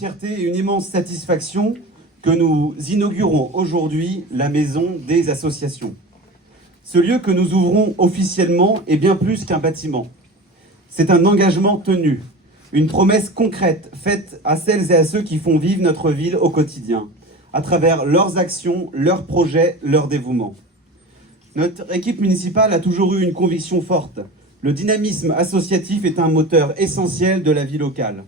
fierté et une immense satisfaction que nous inaugurons aujourd'hui la Maison des Associations. Ce lieu que nous ouvrons officiellement est bien plus qu'un bâtiment. C'est un engagement tenu, une promesse concrète faite à celles et à ceux qui font vivre notre ville au quotidien, à travers leurs actions, leurs projets, leur dévouement. Notre équipe municipale a toujours eu une conviction forte. Le dynamisme associatif est un moteur essentiel de la vie locale.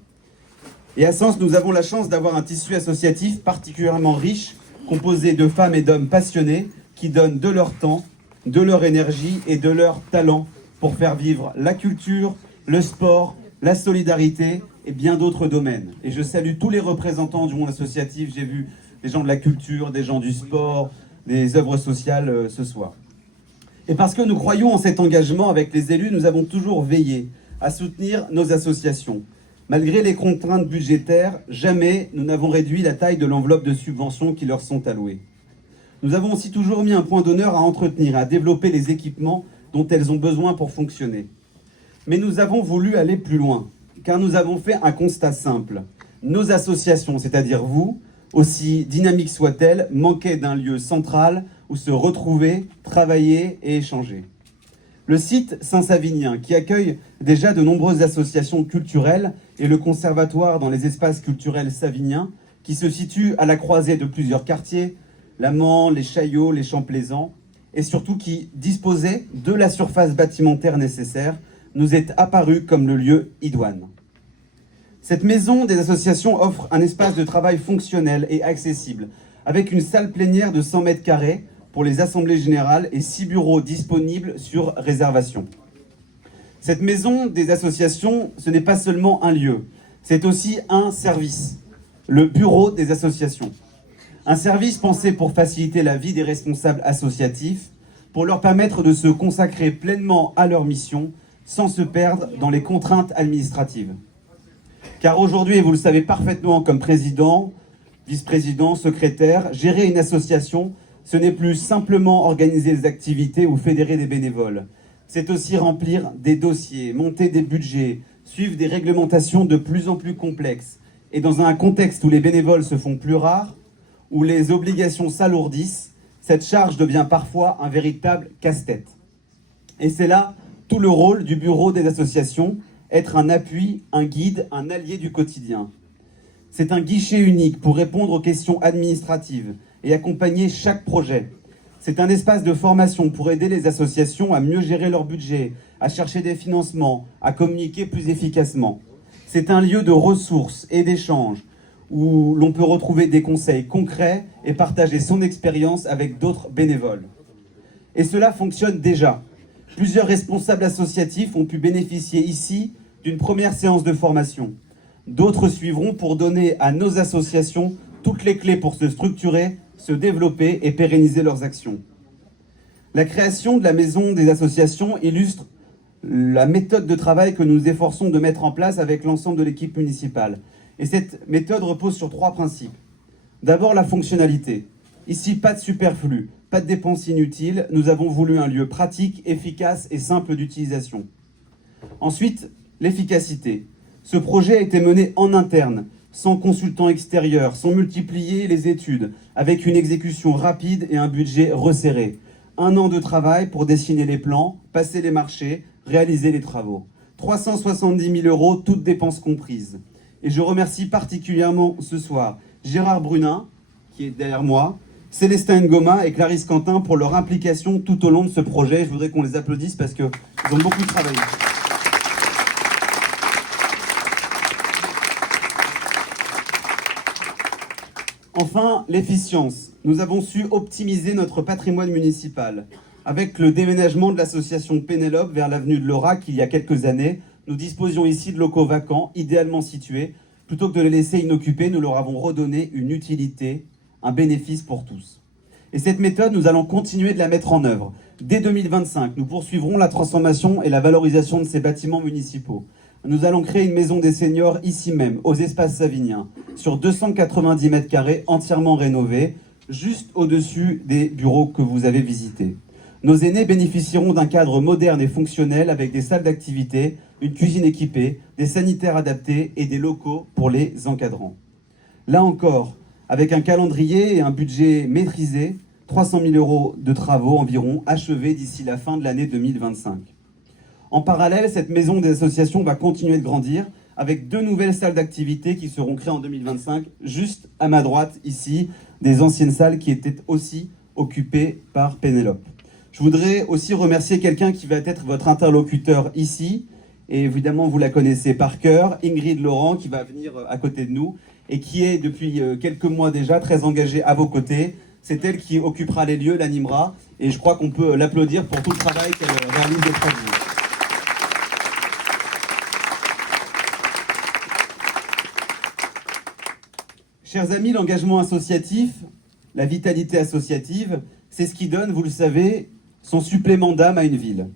Et à Sens, nous avons la chance d'avoir un tissu associatif particulièrement riche, composé de femmes et d'hommes passionnés qui donnent de leur temps, de leur énergie et de leur talent pour faire vivre la culture, le sport, la solidarité et bien d'autres domaines. Et je salue tous les représentants du monde associatif. J'ai vu des gens de la culture, des gens du sport, des œuvres sociales ce soir. Et parce que nous croyons en cet engagement avec les élus, nous avons toujours veillé à soutenir nos associations. Malgré les contraintes budgétaires, jamais nous n'avons réduit la taille de l'enveloppe de subventions qui leur sont allouées. Nous avons aussi toujours mis un point d'honneur à entretenir, à développer les équipements dont elles ont besoin pour fonctionner. Mais nous avons voulu aller plus loin, car nous avons fait un constat simple. Nos associations, c'est-à-dire vous, aussi dynamiques soient-elles, manquaient d'un lieu central où se retrouver, travailler et échanger. Le site Saint-Savinien, qui accueille déjà de nombreuses associations culturelles, et le conservatoire dans les espaces culturels saviniens, qui se situe à la croisée de plusieurs quartiers, la Mans, les Chaillots, les Champs-Plaisants, et surtout qui disposait de la surface bâtimentaire nécessaire, nous est apparu comme le lieu idoine. Cette maison des associations offre un espace de travail fonctionnel et accessible, avec une salle plénière de 100 mètres carrés pour les assemblées générales et 6 bureaux disponibles sur réservation. Cette maison des associations, ce n'est pas seulement un lieu, c'est aussi un service, le bureau des associations. Un service pensé pour faciliter la vie des responsables associatifs, pour leur permettre de se consacrer pleinement à leur mission, sans se perdre dans les contraintes administratives. Car aujourd'hui, et vous le savez parfaitement comme président, vice-président, secrétaire, gérer une association, ce n'est plus simplement organiser des activités ou fédérer des bénévoles. C'est aussi remplir des dossiers, monter des budgets, suivre des réglementations de plus en plus complexes. Et dans un contexte où les bénévoles se font plus rares, où les obligations s'alourdissent, cette charge devient parfois un véritable casse-tête. Et c'est là tout le rôle du bureau des associations, être un appui, un guide, un allié du quotidien. C'est un guichet unique pour répondre aux questions administratives et accompagner chaque projet. C'est un espace de formation pour aider les associations à mieux gérer leur budget, à chercher des financements, à communiquer plus efficacement. C'est un lieu de ressources et d'échanges où l'on peut retrouver des conseils concrets et partager son expérience avec d'autres bénévoles. Et cela fonctionne déjà. Plusieurs responsables associatifs ont pu bénéficier ici d'une première séance de formation. D'autres suivront pour donner à nos associations toutes les clés pour se structurer, se développer et pérenniser leurs actions. La création de la Maison des Associations illustre la méthode de travail que nous nous efforçons de mettre en place avec l'ensemble de l'équipe municipale. Et cette méthode repose sur 3 principes. D'abord, la fonctionnalité. Ici, pas de superflu, pas de dépenses inutiles. Nous avons voulu un lieu pratique, efficace et simple d'utilisation. Ensuite, l'efficacité. Ce projet a été mené en interne, sans consultant extérieur, sans multiplier les études, avec une exécution rapide et un budget resserré. 1 an de travail pour dessiner les plans, passer les marchés, réaliser les travaux. 370 000 €, toutes dépenses comprises. Et je remercie particulièrement ce soir Gérard Brunin, qui est derrière moi, Célestin Ngoma et Clarisse Quentin pour leur implication tout au long de ce projet. Je voudrais qu'on les applaudisse parce qu'ils ont beaucoup travaillé. Enfin, l'efficience. Nous avons su optimiser notre patrimoine municipal. Avec le déménagement de l'association Pénélope vers l'avenue de l'Aurac il y a quelques années, nous disposions ici de locaux vacants, idéalement situés. Plutôt que de les laisser inoccupés, nous leur avons redonné une utilité, un bénéfice pour tous. Et cette méthode, nous allons continuer de la mettre en œuvre. Dès 2025, nous poursuivrons la transformation et la valorisation de ces bâtiments municipaux. Nous allons créer une maison des seniors ici même, aux espaces saviniens, sur 290 mètres carrés, entièrement rénovés, juste au-dessus des bureaux que vous avez visités. Nos aînés bénéficieront d'un cadre moderne et fonctionnel avec des salles d'activité, une cuisine équipée, des sanitaires adaptés et des locaux pour les encadrants. Là encore, avec un calendrier et un budget maîtrisé, 300 000 € de travaux environ achevés d'ici la fin de l'année 2025. En parallèle, cette maison des associations va continuer de grandir avec 2 nouvelles salles d'activité qui seront créées en 2025, juste à ma droite ici, des anciennes salles qui étaient aussi occupées par Pénélope. Je voudrais aussi remercier quelqu'un qui va être votre interlocuteur ici, et évidemment vous la connaissez par cœur, Ingrid Laurent, qui va venir à côté de nous, et qui est depuis quelques mois déjà très engagée à vos côtés. C'est elle qui occupera les lieux, l'animera, et je crois qu'on peut l'applaudir pour tout le travail qu'elle réalise auprès de vous. Chers amis, l'engagement associatif, la vitalité associative, c'est ce qui donne, vous le savez, son supplément d'âme à une ville.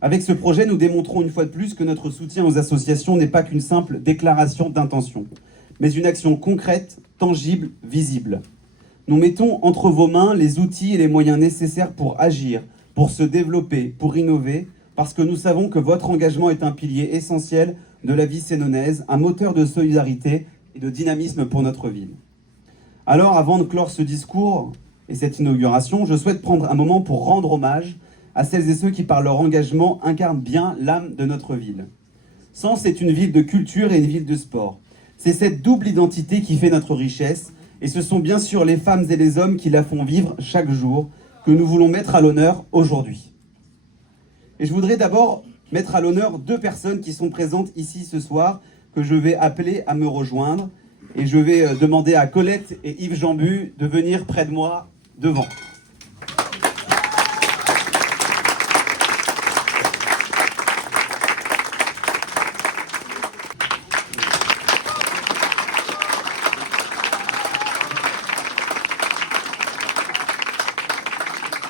Avec ce projet, nous démontrons une fois de plus que notre soutien aux associations n'est pas qu'une simple déclaration d'intention, mais une action concrète, tangible, visible. Nous mettons entre vos mains les outils et les moyens nécessaires pour agir, pour se développer, pour innover, parce que nous savons que votre engagement est un pilier essentiel de la vie sénonaise, un moteur de solidarité et de dynamisme pour notre ville. Alors, avant de clore ce discours et cette inauguration, je souhaite prendre un moment pour rendre hommage à celles et ceux qui, par leur engagement, incarnent bien l'âme de notre ville. Sens est une ville de culture et une ville de sport. C'est cette double identité qui fait notre richesse, et ce sont bien sûr les femmes et les hommes qui la font vivre chaque jour, que nous voulons mettre à l'honneur aujourd'hui. Et je voudrais d'abord mettre à l'honneur 2 personnes qui sont présentes ici ce soir, que je vais appeler à me rejoindre. Et je vais demander à Colette et Yves Jambu de venir près de moi, devant.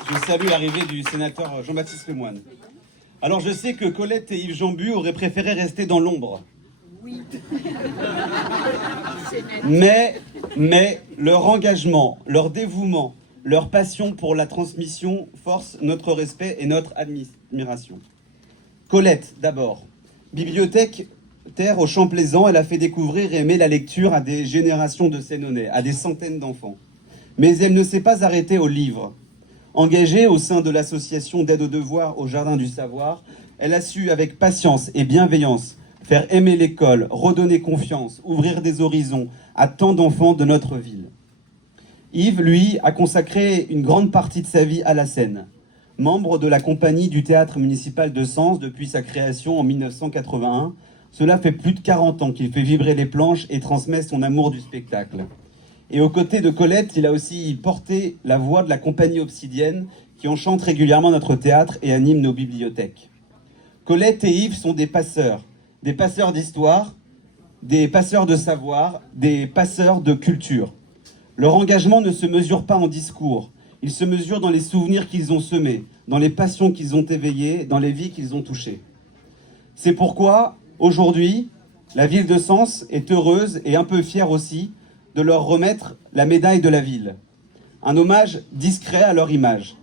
Je salue l'arrivée du sénateur Jean-Baptiste Lemoyne. Alors je sais que Colette et Yves Jambu auraient préféré rester dans l'ombre. Oui. Mais leur engagement, leur dévouement, leur passion pour la transmission forcent notre respect et notre admiration. Colette, d'abord. Bibliothécaire au Champ Plaisant, elle a fait découvrir et aimer la lecture à des générations de Sénonais, à des centaines d'enfants. Mais elle ne s'est pas arrêtée aux livres. Engagée au sein de l'association d'aide aux devoirs au Jardin du Savoir, elle a su, avec patience et bienveillance, faire aimer l'école, redonner confiance, ouvrir des horizons à tant d'enfants de notre ville. Yves, lui, a consacré une grande partie de sa vie à la scène. Membre de la compagnie du théâtre municipal de Sens depuis sa création en 1981, cela fait plus de 40 ans qu'il fait vibrer les planches et transmet son amour du spectacle. Et aux côtés de Colette, il a aussi porté la voix de la compagnie Obsidienne qui enchante régulièrement notre théâtre et anime nos bibliothèques. Colette et Yves sont des passeurs d'histoire, des passeurs de savoir, des passeurs de culture. Leur engagement ne se mesure pas en discours, il se mesure dans les souvenirs qu'ils ont semés, dans les passions qu'ils ont éveillées, dans les vies qu'ils ont touchées. C'est pourquoi, aujourd'hui, la ville de Sens est heureuse et un peu fière aussi de leur remettre la médaille de la ville. Un hommage discret à leur image.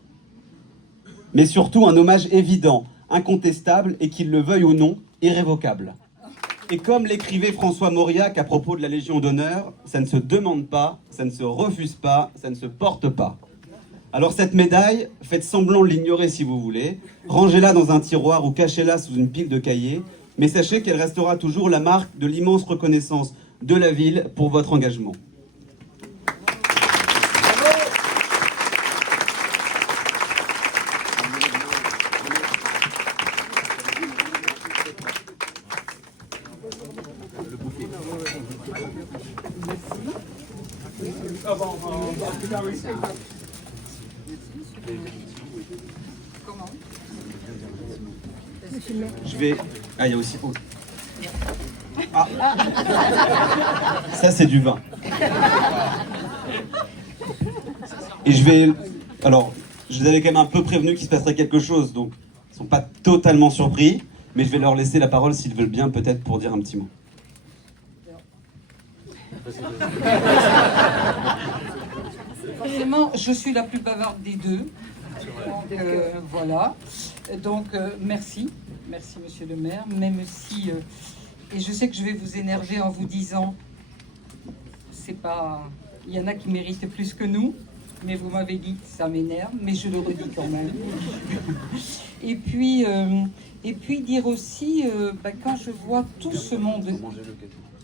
Mais surtout un hommage évident, incontestable et qu'ils le veuillent ou non, irrévocable. Et comme l'écrivait François Mauriac à propos de la Légion d'honneur, ça ne se demande pas, ça ne se refuse pas, ça ne se porte pas. Alors cette médaille, faites semblant de l'ignorer si vous voulez, rangez-la dans un tiroir ou cachez-la sous une pile de cahiers, mais sachez qu'elle restera toujours la marque de l'immense reconnaissance de la ville pour votre engagement. Je vais... Ah, il y a aussi... Oh. Ah. Ça, c'est du vin. Et je vais... Alors, je les avais quand même un peu prévenus qu'il se passerait quelque chose, donc ils ne sont pas totalement surpris, mais je vais leur laisser la parole s'ils veulent bien, peut-être, pour dire un petit mot. Forcément, je suis la plus bavarde des deux. Donc, voilà. Donc, merci. Merci, monsieur le maire. Même si... et je sais que je vais vous énerver en vous disant... c'est pas... Il y en a qui méritent plus que nous, mais vous m'avez dit que ça m'énerve, mais je le redis quand même. Et puis dire aussi, quand je vois tout ce monde...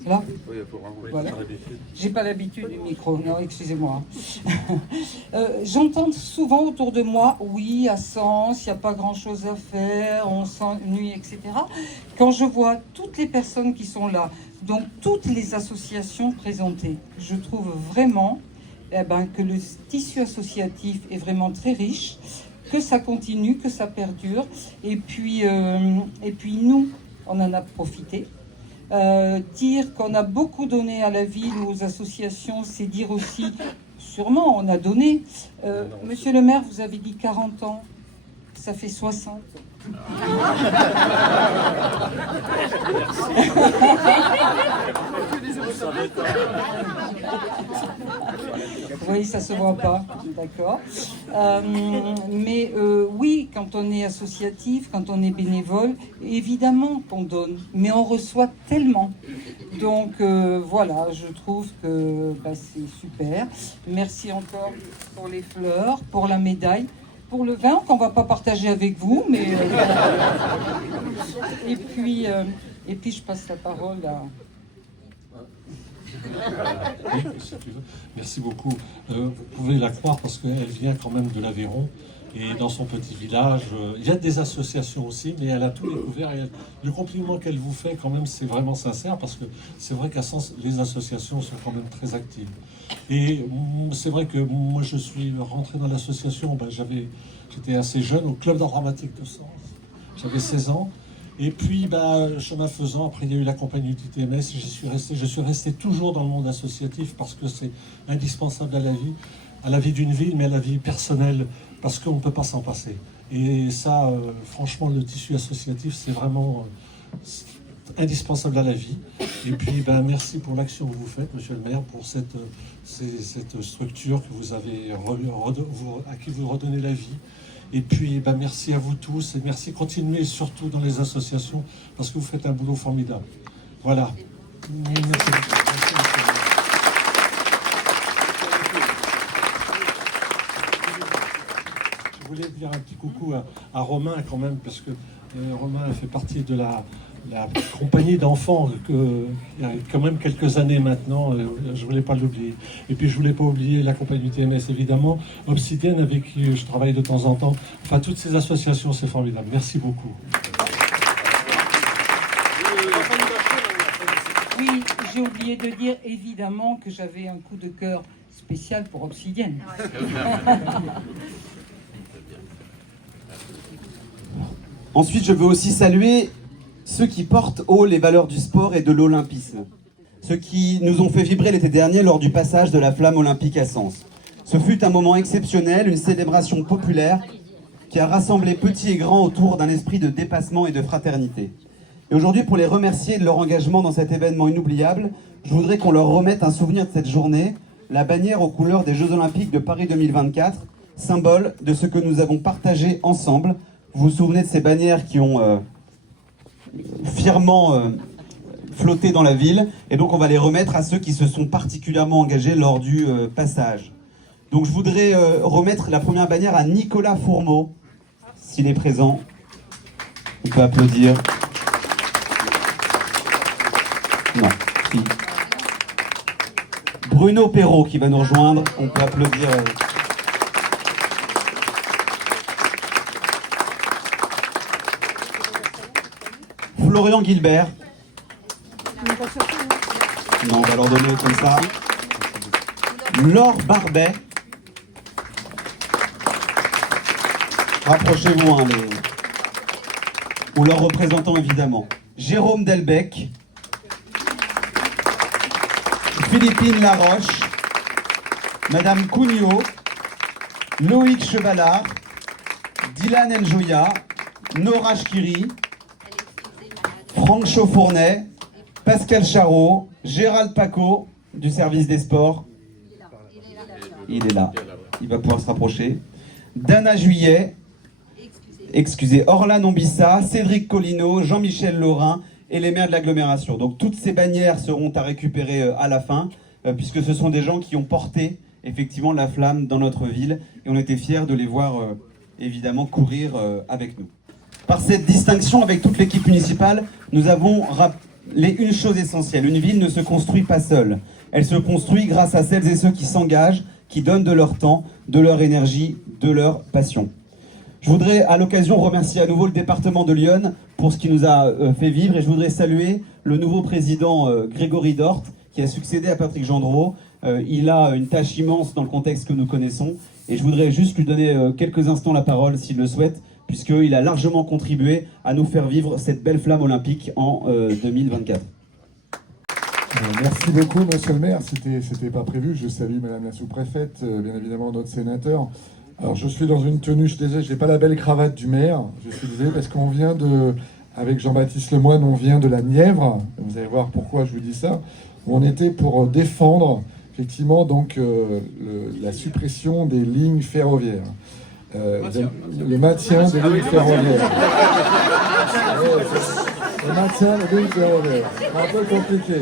Là, voilà. J'ai pas l'habitude du micro, non, excusez-moi. J'entends souvent autour de moi, oui, à Sens, il n'y a pas grand-chose à faire, on s'ennuie, etc. Quand je vois toutes les personnes qui sont là, donc toutes les associations présentées, je trouve vraiment que le tissu associatif est vraiment très riche, que ça continue, que ça perdure, et puis nous, on en a profité. Dire qu'on a beaucoup donné à la ville ou aux associations, c'est dire aussi, sûrement on a donné. Monsieur le maire, vous avez dit 40 ans, ça fait 60. Oui, ça se voit pas, d'accord. Mais oui, quand on est associatif, quand on est bénévole, évidemment qu'on donne, mais on reçoit tellement. Donc voilà, je trouve que c'est super. Merci encore pour les fleurs, pour la médaille. Pour le vin, qu'on ne va pas partager avec vous, mais... et puis, je passe la parole à... Merci beaucoup. Vous pouvez la croire parce qu'elle vient quand même de l'Aveyron. Et dans son petit village, il y a des associations aussi, mais elle a tout découvert. Et le compliment qu'elle vous fait, quand même, c'est vraiment sincère, parce que c'est vrai qu'à Sens, les associations sont quand même très actives. Et c'est vrai que moi, je suis rentré dans l'association, j'étais assez jeune, au club d'art dramatique de Sens. J'avais 16 ans. Et puis, chemin faisant, après, il y a eu la compagnie du TMS. Je suis resté toujours dans le monde associatif, parce que c'est indispensable à la vie d'une ville, mais à la vie personnelle, parce qu'on ne peut pas s'en passer. Et ça, franchement, le tissu associatif, c'est vraiment indispensable à la vie. Et puis, merci pour l'action que vous faites, monsieur le maire, pour cette structure que vous avez, à qui vous redonnez la vie. Et puis, merci à vous tous, et merci. Continuez surtout dans les associations, parce que vous faites un boulot formidable. Voilà. Merci. Je voulais dire un petit coucou à Romain quand même, parce que Romain fait partie de la compagnie d'enfants il y a quand même quelques années maintenant, je ne voulais pas l'oublier. Et puis je ne voulais pas oublier la compagnie TMS évidemment, Obsidienne avec qui je travaille de temps en temps. Enfin, toutes ces associations, c'est formidable. Merci beaucoup. Oui, j'ai oublié de dire évidemment que j'avais un coup de cœur spécial pour Obsidienne. Ensuite, je veux aussi saluer ceux qui portent haut les valeurs du sport et de l'olympisme. Ceux qui nous ont fait vibrer l'été dernier lors du passage de la flamme olympique à Sens. Ce fut un moment exceptionnel, une célébration populaire qui a rassemblé petits et grands autour d'un esprit de dépassement et de fraternité. Et aujourd'hui, pour les remercier de leur engagement dans cet événement inoubliable, je voudrais qu'on leur remette un souvenir de cette journée, la bannière aux couleurs des Jeux Olympiques de Paris 2024, symbole de ce que nous avons partagé ensemble. Vous vous souvenez de ces bannières qui ont fièrement flotté dans la ville, et donc on va les remettre à ceux qui se sont particulièrement engagés lors du passage. Donc je voudrais remettre la première bannière à Nicolas Fourmeau, s'il est présent. On peut applaudir. Non, si. Bruno Perrault qui va nous rejoindre, on peut applaudir. Florian Guilbert. Non, on va leur donner comme ça. Laure Barbet. Rapprochez-vous, hein, ou leurs représentants évidemment. Jérôme Delbecq. Philippine Laroche. Madame Cugnot. Loïc Chevalard. Dylan Njoya. Nora Chkiri. Franck Chauffournet, Pascal Charot, Gérald Paco du service des sports. Il est là. Il va pouvoir se rapprocher. Dana Juillet, Orlan Ombissa, Cédric Collineau, Jean-Michel Laurin et les maires de l'agglomération. Donc toutes ces bannières seront à récupérer à la fin. puisque ce sont des gens qui ont porté effectivement la flamme dans notre ville, et on était fiers de les voir évidemment courir avec nous. Par cette distinction avec toute l'équipe municipale, nous avons rappelé une chose essentielle: une ville ne se construit pas seule, elle se construit grâce à celles et ceux qui s'engagent, qui donnent de leur temps, de leur énergie, de leur passion. Je voudrais à l'occasion remercier à nouveau le département de l'Yonne pour ce qu'il nous a fait vivre, et je voudrais saluer le nouveau président Grégory Dort qui a succédé à Patrick Gendreau. Il a une tâche immense dans le contexte que nous connaissons, et je voudrais juste lui donner quelques instants la parole s'il le souhaite, puisqu'il a largement contribué à nous faire vivre cette belle flamme olympique en 2024. Merci beaucoup, monsieur le maire. C'était pas prévu. Je salue madame la sous-préfète, bien évidemment notre sénateur. Alors je suis dans une tenue, je suis désolé, je n'ai pas la belle cravate du maire. Je suis désolé parce qu'on vient avec Jean-Baptiste Lemoyne, on vient de la Nièvre. Vous allez voir pourquoi je vous dis ça. On était pour défendre effectivement donc la suppression des lignes ferroviaires. Le maintien des lignes ferroviaires. Le maintien des lignes ferroviaires. C'est un peu compliqué.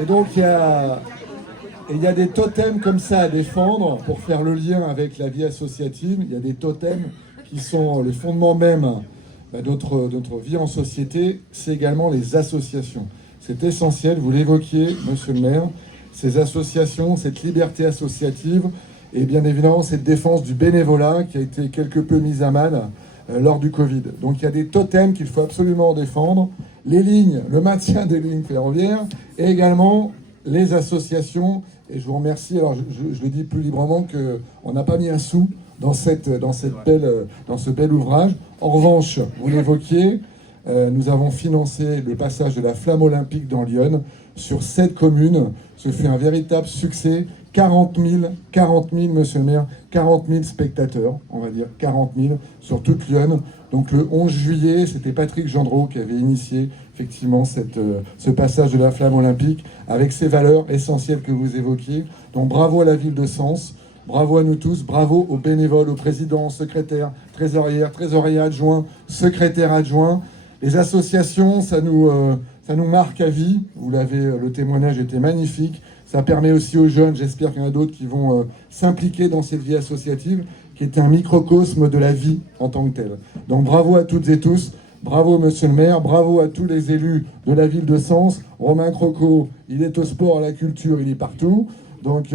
Et donc il y a des totems comme ça à défendre pour faire le lien avec la vie associative. Il y a des totems qui sont les fondements même de notre vie en société. C'est également les associations. C'est essentiel, vous l'évoquiez, monsieur le maire, ces associations, cette liberté associative et bien évidemment cette défense du bénévolat qui a été quelque peu mise à mal lors du Covid. Donc il y a des totems qu'il faut absolument défendre, les lignes, le maintien des lignes ferroviaires et également les associations. Et je vous remercie, alors je le dis plus librement qu'on n'a pas mis un sou dans ce bel ouvrage. En revanche, vous l'évoquiez, nous avons financé le passage de la flamme olympique dans l'Yonne sur 7 communes. Ce fut un véritable succès. 40 000, monsieur le maire, 40 000 spectateurs, on va dire 40 000 sur toute Lyon. Donc le 11 juillet, c'était Patrick Gendreau qui avait initié effectivement ce passage de la flamme olympique avec ces valeurs essentielles que vous évoquiez. Donc bravo à la ville de Sens, bravo à nous tous, bravo aux bénévoles, aux présidents, secrétaires, trésoriers adjoints, secrétaires adjoints. Les associations, ça nous marque à vie. Vous l'avez, le témoignage était magnifique. Ça permet aussi aux jeunes, j'espère qu'il y en a d'autres qui vont s'impliquer dans cette vie associative, qui est un microcosme de la vie en tant que telle. Donc bravo à toutes et tous, bravo monsieur le maire, bravo à tous les élus de la ville de Sens. Romain Croco, il est au sport, à la culture, il est partout. Donc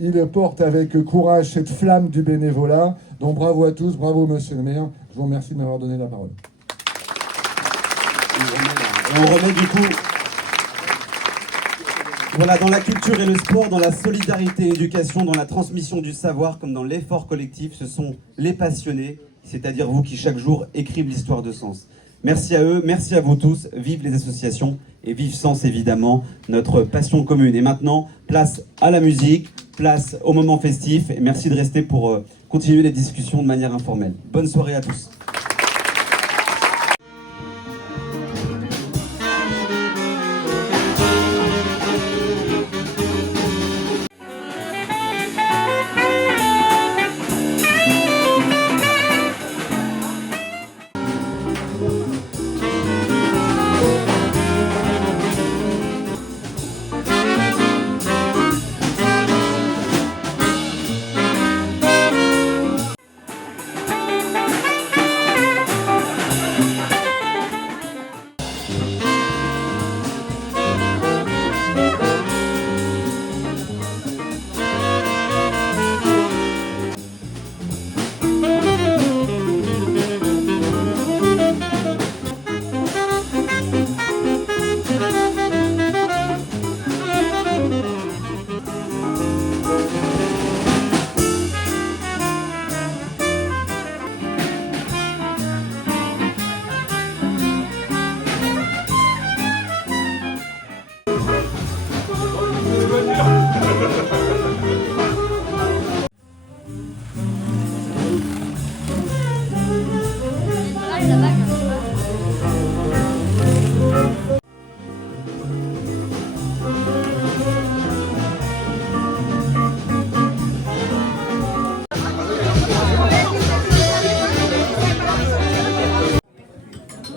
il porte avec courage cette flamme du bénévolat. Donc bravo à tous, bravo monsieur le maire. Je vous remercie de m'avoir donné la parole. On remet du coup, voilà, dans la culture et le sport, dans la solidarité et l'éducation, dans la transmission du savoir, comme dans l'effort collectif, ce sont les passionnés, c'est-à-dire vous qui chaque jour écrivent l'histoire de Sens. Merci à eux, merci à vous tous, vive les associations et vive Sens évidemment, notre passion commune. Et maintenant, place à la musique, place au moment festif, et merci de rester pour continuer les discussions de manière informelle. Bonne soirée à tous.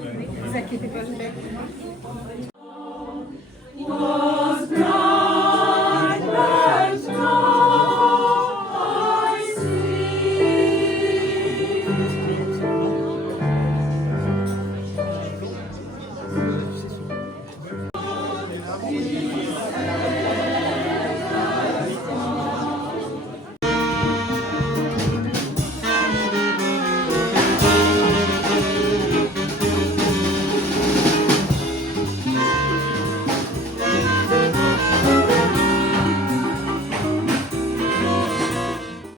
Ne vous inquiétez pas, je vais.